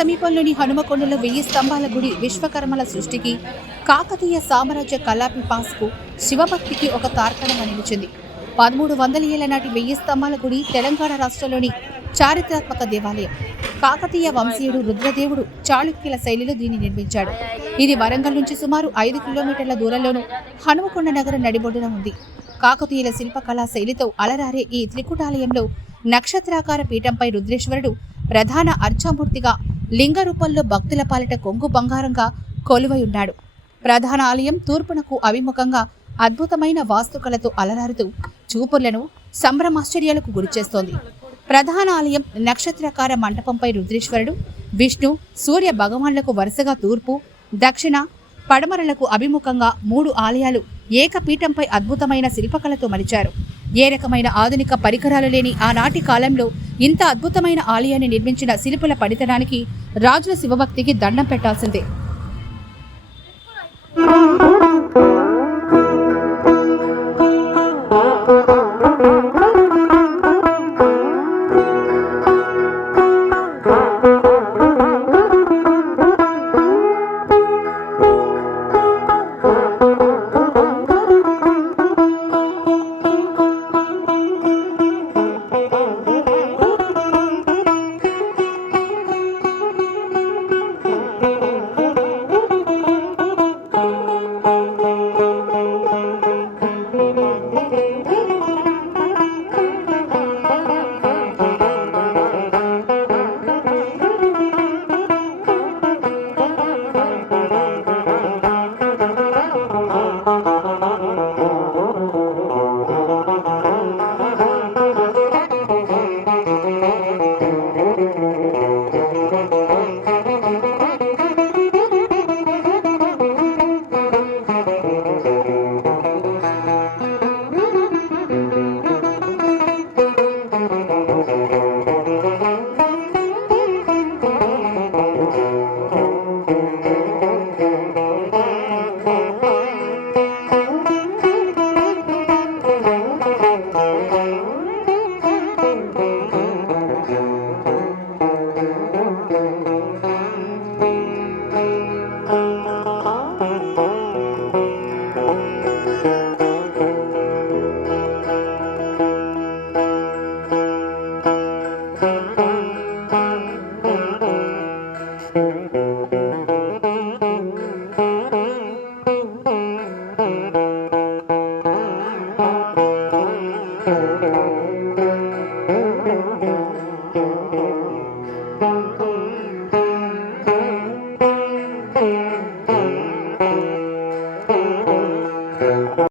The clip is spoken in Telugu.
సమీపంలోని హనుమకొండలో 1000 స్తంభాల గుడి విశ్వకర్మల సృష్టికి, కాకతీయ సామ్రాజ్య కళాపిపాసుకు, శివభక్తికి ఒక తార్కాణంగా నిలిచింది. 1300 ఏళ్ల నాటి 1000 స్తంభాల గుడి తెలంగాణ రాష్ట్రంలోని చారిత్రాత్మక దేవాలయం. కాకతీయ వంశీయుడు రుద్రదేవుడు చాళుక్యుల శైలిలో దీన్ని నిర్మించాడు. ఇది వరంగల్ నుంచి సుమారు 5 కిలోమీటర్ల దూరంలోనూ హనుమకొండ నగరం నడిబొడ్డున ఉంది. కాకతీయుల శిల్పకళా శైలితో అలరారే ఈ త్రికుటాలయంలో నక్షత్రాకార పీఠంపై రుద్రేశ్వరుడు ప్రధాన అర్చామూర్తిగా లింగ రూపంలో భక్తుల పాలిట కొంగు బంగారంగా కొలువై ఉన్నాడు. ప్రధాన ఆలయం తూర్పునకు అభిముఖంగా అద్భుతమైన వాస్తుకలతో అలరారుతూ చూపులను సంభ్రమాశ్చర్యాలకు గురిచేస్తోంది. ప్రధాన ఆలయం నక్షత్రాకార మంటపంపై రుద్రేశ్వరుడు, విష్ణు, సూర్య భగవాన్లకు వరుసగా తూర్పు, దక్షిణ, పడమరలకు అభిముఖంగా 3 ఆలయాలు ఏకపీఠంపై అద్భుతమైన శిల్పకళతో మలిచారు. ఏ రకమైన ఆధునిక పరికరాలు లేని ఆనాటి కాలంలో ఇంత అద్భుతమైన ఆలయాన్ని నిర్మించిన శిల్పుల పనితనానికి, రాజుల శివభక్తికి దండం పెట్టాల్సిందే.